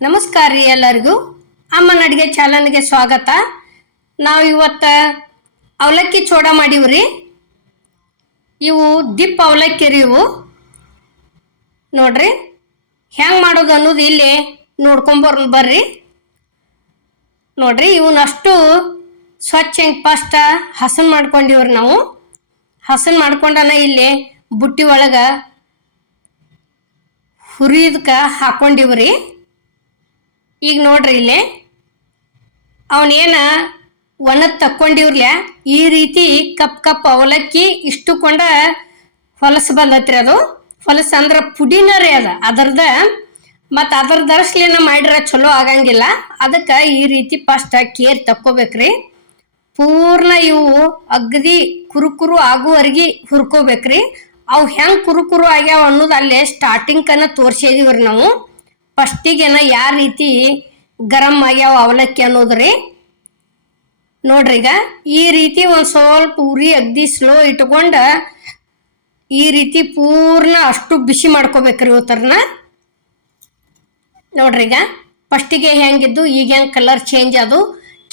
ನಮಸ್ಕಾರ ರೀ ಎಲ್ಲರಿಗೂ. ಅಮ್ಮನ ಅಡುಗೆ ಚಾನಲ್ಗೆ ಸ್ವಾಗತ. ನಾವು ಇವತ್ತು ಅವಲಕ್ಕಿ ಚೋಡ ಮಾಡೀವ್ರಿ ಇವು ದಿಪ್ ಅವಲಕ್ಕಿ ರೀ ಇವು. ನೋಡ್ರಿ, ಹೆಂಗೆ ಮಾಡೋದು ಅನ್ನೋದು ಇಲ್ಲಿ ನೋಡ್ಕೊಂಬರ್ ಬರ್ರಿ. ನೋಡ್ರಿ ಇವನ್ನಷ್ಟು ಸ್ವಚ್ಛ ಹೆಂಗೆ ಫಸ್ಟ್ ಹಸನ್ ಮಾಡ್ಕೊಂಡಿವ್ರಿ ನಾವು. ಹಸನ್ ಮಾಡ್ಕೊಂಡನ ಇಲ್ಲಿ ಬುಟ್ಟಿ ಒಳಗೆ ಹುರಿದಕ್ಕೆ ಹಾಕೊಂಡಿವ್ರಿ. ಈಗ ನೋಡ್ರಿ ಇಲ್ಲಿ. ಅವನೇನ ಒಣದ್ ತಕ್ಕೊಂಡಿವ್ರಲ್ಲ ಈ ರೀತಿ ಕಪ್ ಕಪ್ ಅವಲಕ್ಕಿ ಇಷ್ಟು ಕೊಂಡ ಹೊಲಸು ಬಂದತ್ರಿ ಅದು. ಹೊಲಸು ಅಂದ್ರೆ ಪುಡಿನ ರೀ ಅದ. ಅದರ್ದ, ಮತ್ತು ಅದ್ರ ಮಾಡಿದ್ರೆ ಮಾಡಿರ ಚಲೋ ಆಗಂಗಿಲ್ಲ. ಅದಕ್ಕೆ ಈ ರೀತಿ ಫಸ್ಟ್ ಕೇರ್ ತಕ್ಕೋಬೇಕ್ರಿ. ಪೂರ್ಣ ಇವು ಅಗದಿ ಕುರುಕುರು ಆಗುವವರೆಗೆ ಹುರ್ಕೋಬೇಕ್ರಿ. ಅವು ಹೆಂಗೆ ಕುರುಕುರು ಆಗ್ಯಾವ ಅನ್ನೋದು ಅಲ್ಲೇ ಸ್ಟಾರ್ಟಿಂಗ್ಕನ್ನ ತೋರಿಸಿದೀವ್ರಿ ನಾವು. ಫಸ್ಟಿಗೆನ ಯಾವ ರೀತಿ ಗರಂ ಆಗ್ಯಾವ ಅವಲಕ್ಕಿ ಅನ್ನೋದ್ರಿ? ನೋಡ್ರಿ ಈಗ, ಈ ರೀತಿ ಒಂದು ಸ್ವಲ್ಪ ಉರಿ, ಅಗ್ದಿ ಸ್ಲೋ ಇಟ್ಕೊಂಡು ಈ ರೀತಿ ಪೂರ್ಣ ಅಷ್ಟು ಬಿಸಿ ಮಾಡ್ಕೋಬೇಕ್ರಿ ಇವತ್ತರ್ನ ನೋಡ್ರಿ ಈಗ ಫಸ್ಟಿಗೆ ಹೆಂಗಿದ್ದು, ಈಗ ಹೆಂಗೆ ಕಲರ್ ಚೇಂಜ್ ಅದು?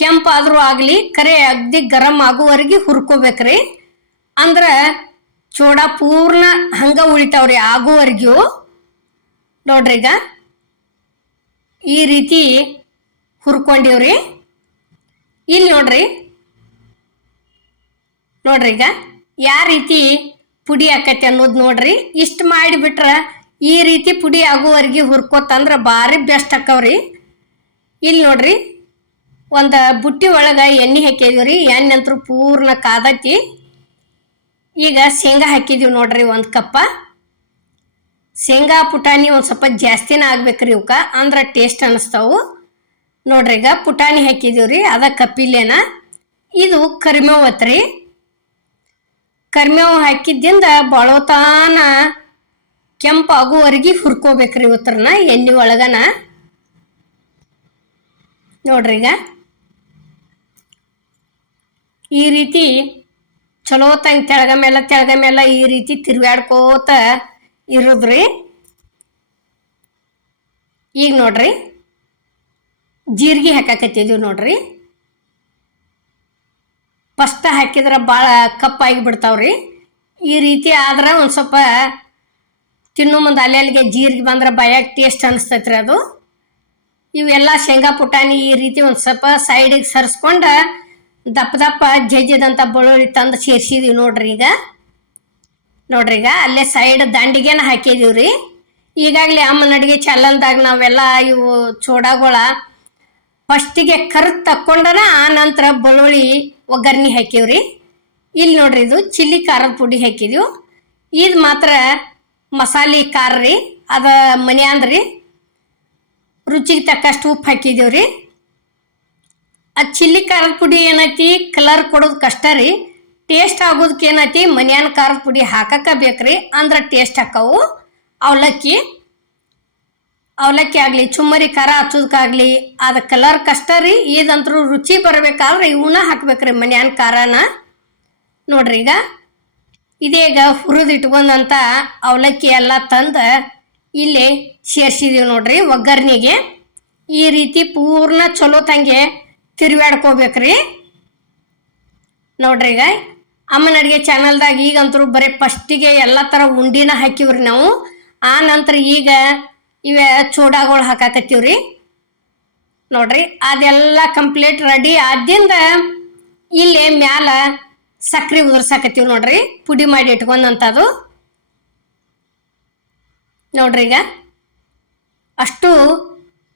ಕೆಂಪಾದರೂ ಆಗಲಿ, ಕರೆ ಅಗ್ದಿ ಗರಂ ಆಗುವವರೆಗೆ ಹುರ್ಕೋಬೇಕ್ರಿ. ಅಂದ್ರೆ ಚೋಡ ಪೂರ್ಣ ಹಂಗ ಉಳಿತಾವ್ರಿ ಆಗುವವರೆಗೂ ನೋಡ್ರಿ ಈಗ ಈ ರೀತಿ ಹುರ್ಕೊಂಡಿವ್ರಿ. ಇಲ್ಲಿ ನೋಡ್ರಿ. ನೋಡ್ರಿ ಈಗ ಯಾವ ರೀತಿ ಪುಡಿ ಆಕತಿ ಅನ್ನೋದು ನೋಡ್ರಿ. ಇಷ್ಟು ಮಾಡಿಬಿಟ್ರೆ ಈ ರೀತಿ ಪುಡಿ ಆಗುವವರೆಗೆ ಹುರ್ಕೋತಂದ್ರೆ ಭಾರಿ ಬೆಸ್ಟ್ ಹಾಕವ್ರಿ ಇಲ್ಲಿ ನೋಡ್ರಿ. ಒಂದು ಬುಟ್ಟಿ ಒಳಗೆ ಎಣ್ಣೆ ಹಾಕಿದೀವಿ ಎಣ್ಣೆ ಅಂತೂ ಪೂರ್ಣ ಕಾದತಿ. ಈಗ ಶೇಂಗಾ ಹಾಕಿದೀವಿ ನೋಡ್ರಿ ಒಂದು ಕಪ್ಪ. ಶೇಂಗಾ ಪುಟಾಣಿ ಒಂದು ಸ್ವಲ್ಪ ಜಾಸ್ತಿನ ಆಗ್ಬೇಕ್ರಿ ಇವಕ್ಕ, ಅಂದ್ರೆ ಟೇಸ್ಟ್ ಅನ್ನಿಸ್ತಾವು ನೋಡ್ರಿ, ಈಗ ಪುಟಾಣಿ ಹಾಕಿದೀವಿ ರೀ, ಅದ ಕಪಿಲೇನ. ಇದು ಕರಿಮೇವು ಹತ್ರಿ ಕರಿಮೇವು ಹಾಕಿದ್ದಿಂದ ಬಳೋತಾನ ಕೆಂಪು ಆಗುವವರೆಗೆ ಹುರ್ಕೋಬೇಕ್ರಿ ಉತ್ತರನ ಎಣ್ಣೆ ಒಳಗನ. ನೋಡ್ರಿ, ಈಗ. ಈ ರೀತಿ ಚಲೋ ತಂಗ ತೆಳಗ ಮೇಲೆ ತೆಳಗ ಮೇಲೆ ಈ ರೀತಿ ತಿರ್ವ್ಯಾಡ್ಕೋತ ಇರೋದ್ರಿ? ಈಗ ನೋಡ್ರಿ. ಜೀರಿಗೆ ಹಾಕಾಕತ್ತಿದ್ದೀವಿ ನೋಡ್ರಿ. ಫಸ್ಟ್ ಹಾಕಿದ್ರೆ ಭಾಳ ಕಪ್ಪಾಗಿ ಬಿಡ್ತಾವ್ರಿ. ಈ ರೀತಿ ಆದ್ರೆ ಒಂದು ಸ್ವಲ್ಪ ತಿನ್ನೋ ಮುಂದೆ ಅಲ್ಲಿ ಅಲ್ಲಿಗೆ ಜೀರಿಗೆ ಬಂದ್ರೆ ಬಾಯಾಗ ಟೇಸ್ಟ್ ಅನಿಸ್ತೈತ್ರಿ ಅದು. ಇವೆಲ್ಲ ಶೇಂಗಾ ಪುಟಾಣಿ ಈ ರೀತಿ ಒಂದು ಸ್ವಲ್ಪ ಸೈಡಿಗೆ ಸರಿಸ್ಕೊಂಡು ದಪ್ಪ ದಪ್ಪ ಜಜ್ಜಿದಂಥ ಬೆಳ್ಳುಳ್ಳಿ ತಂದು ಸೇರಿಸಿದೀವಿ ನೋಡ್ರಿ ಈಗ. ನೋಡ್ರಿ ಈಗ ಅಲ್ಲೇ ಸೈಡ್ ದಂಡಿಗೆನ ಹಾಕಿದೀವಿ ರೀ ಈಗಾಗಲೇ ಅಮ್ಮನ ಅಡುಗೆ ಚಾಲನ್ದಾಗ ನಾವೆಲ್ಲ ಇವು ಚೋಡಾಗಳ ಫಸ್ಟಿಗೆ ಕರ್ ತಕ್ಕೊಂಡನ ಆ ನಂತರ ಬೆಳ್ಳುಳ್ಳಿ ಒಗ್ಗರ್ಣೆ ಹಾಕಿವ್ರಿ. ಇಲ್ಲಿ ನೋಡ್ರಿ ಇದು ಚಿಲ್ಲಿ ಖಾರದ ಪುಡಿ ಹಾಕಿದೀವಿ. ಇದು ಮಾತ್ರ ಮಸಾಲೆ ಖಾರ ರೀ ಅದ ಮನೆ ಅಂದ್ರಿ. ರುಚಿಗೆ ತಕ್ಕಷ್ಟು ಉಪ್ಪು ಹಾಕಿದೀವಿ ರೀ ಅದು ಚಿಲ್ಲಿ ಖಾರದ ಪುಡಿ ಏನೈತಿ ಕಲರ್ ಕೊಡೋದು ಕಷ್ಟ ರೀ. ಟೇಸ್ಟ್ ಆಗೋದಕ್ಕೆ ಏನೈತಿ? ಮನ್ಯಾನ ಖಾರದ ಪುಡಿ ಹಾಕಕ್ಕ ಬೇಕ್ರಿ. ಅಂದ್ರೆ ಟೇಸ್ಟ್ ಹಾಕವು. ಅವಲಕ್ಕಿ. ಅವಲಕ್ಕಿ ಆಗಲಿ, ಚುಮ್ಮರಿ ಖಾರ ಹಚ್ಚೋದಕ್ಕಾಗಲಿ ಅದು ಕಲರ್ ಕಷ್ಟ ರೀ. ಇದಂತರೂ ರುಚಿ ಬರಬೇಕಾದ್ರೆ ಇವನ್ನ ಹಾಕ್ಬೇಕ್ರಿ ಮನ್ಯಾನ ಖಾರನ. ನೋಡ್ರಿ ಈಗ. ಇದೀಗ ಹುರಿದು ಇಟ್ಕೊಂಡಂಥ ಅವಲಕ್ಕಿ ಎಲ್ಲ ತಂದು ಇಲ್ಲಿ ಸೇರ್ಸಿದೀವಿ ನೋಡ್ರಿ ಒಗ್ಗರ್ನಿಗೆ ಈ ರೀತಿ ಪೂರ್ಣ ಚಲೋ ತಂಗೆ ತಿರುವಾಡ್ಕೋಬೇಕ್ರಿ ನೋಡ್ರಿ ಈಗ. ಅಮ್ಮನ ಅಡುಗೆ ಚಾನಲ್ದಾಗ ಈಗಂತರೂ ಬರೀ ಫಸ್ಟಿಗೆ ಎಲ್ಲ ಥರ ಉಂಡಿನ ಹಾಕಿವ್ರಿ ನಾವು. ಆ ನಂತರ ಈಗ ಇವೆ ಚೂಡಾಗಳು ಹಾಕಾಕತ್ತೀವ್ರಿ. ನೋಡ್ರಿ, ಅದೆಲ್ಲ ಕಂಪ್ಲೀಟ್ ರೆಡಿ ಆದ್ದಿಂದ ಇಲ್ಲಿ ಮ್ಯಾಲ ಸಕ್ರೆ ಉದುರ್ಸಾಕತ್ತೀವಿ ನೋಡ್ರಿ, ಪುಡಿ ಮಾಡಿ ಇಟ್ಕೊಂಡಂಥದ್ದು ನೋಡ್ರಿ ಈಗ, ಅಷ್ಟು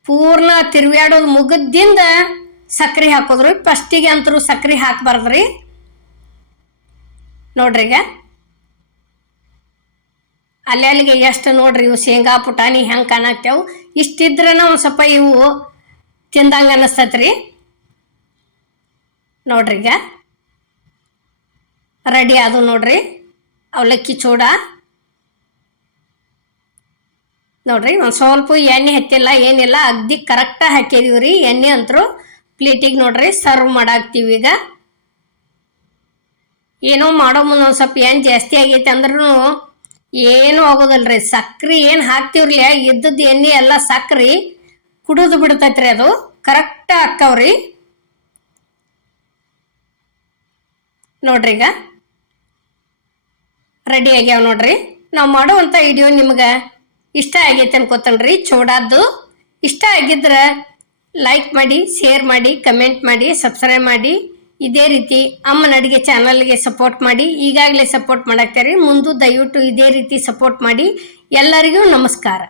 ಪೂರ್ಣ ತಿರುವ್ಯಾಡೋದು ಮುಗಿದಿಂದ ಸಕ್ರೆ ಹಾಕೋದ್ರಿ. ಫಸ್ಟಿಗೆ ಅಂತರೂ ಸಕ್ರೆ ಹಾಕ್ಬಾರ್ದ್ರಿ. ನೋಡ್ರಿ ಈಗ. ಅಲ್ಲಿ ಅಲ್ಲಿಗೆ ಎಷ್ಟು ನೋಡ್ರಿ ಇವು ಶೇಂಗಾ ಪುಟಾಣಿ ಹೆಂಗೆ ಕಾಣಾಕ್ತೇವು? ಇಷ್ಟಿದ್ರನ ಒಂದು ಸ್ವಲ್ಪ ಇವು ತಿಂದಂಗೆ ರೀ ನೋಡ್ರಿ ಈಗ. ರೆಡಿ ಅದು ನೋಡ್ರಿ. ಅವಲಕ್ಕಿ ಚೂಡ. ನೋಡ್ರಿ, ಒಂದು ಸ್ವಲ್ಪ ಎಣ್ಣೆ ಹತ್ತಿಲ್ಲ, ಏನಿಲ್ಲ, ಅಗ್ದಿ ಕರೆಕ್ಟಾಗಿ ಹಾಕಿದೀವಿ ರೀ ಎಣ್ಣೆ ಅಂತರೂ ಪ್ಲೇಟಿಗೆ ನೋಡ್ರಿ ಸರ್ವ್ ಮಾಡಾಕ್ತೀವಿ ಈಗ. ಏನೋ ಮಾಡೋ ಮುಂದೆ ಒಂದು ಸ್ವಲ್ಪ ಏನು ಜಾಸ್ತಿ ಆಗೈತೆ ಅಂದ್ರೂ ಏನೂ ಆಗೋದಲ್ರಿ. ಸಕ್ರೆ ಏನು ಹಾಕ್ತಿವ್ರಲ್ಲ ಇದ್ದದ್ದು ಎಣ್ಣೆ ಎಲ್ಲ ಸಕ್ರೆ, ಕುಡಿದು ಬಿಡ್ತೈತ್ರಿ ಅದು. ಕರೆಕ್ಟ್ ಹಾಕ್ಕವ್ರಿ ನೋಡ್ರಿ ಈಗ. ರೆಡಿ ಆಗ್ಯಾವ ನೋಡ್ರಿ. ನಾವು ಮಾಡುವಂಥ ವಿಡಿಯೋ ನಿಮ್ಗೆ ಇಷ್ಟ ಆಗೈತೆ ಅನ್ಕೋತನ್ರಿ ಚೋಡಾದ್ದು. ಇಷ್ಟ ಆಗಿದ್ರೆ ಲೈಕ್ ಮಾಡಿ ಶೇರ್ ಮಾಡಿ ಕಮೆಂಟ್ ಮಾಡಿ ಸಬ್ಸ್ಕ್ರೈಬ್ ಮಾಡಿ. ಇದೇ ರೀತಿ ಅಮ್ಮನ ಅಡುಗೆ ಚಾನಲ್ಗೆ ಸಪೋರ್ಟ್ ಮಾಡಿ, ಈಗಾಗಲೇ ಸಪೋರ್ಟ್ ಮಾಡಾಕ್ತಾರೆ. ಮುಂದೆ ದಯವಿಟ್ಟು ಇದೇ ರೀತಿ ಸಪೋರ್ಟ್ ಮಾಡಿ. ಎಲ್ಲರಿಗೂ ನಮಸ್ಕಾರ.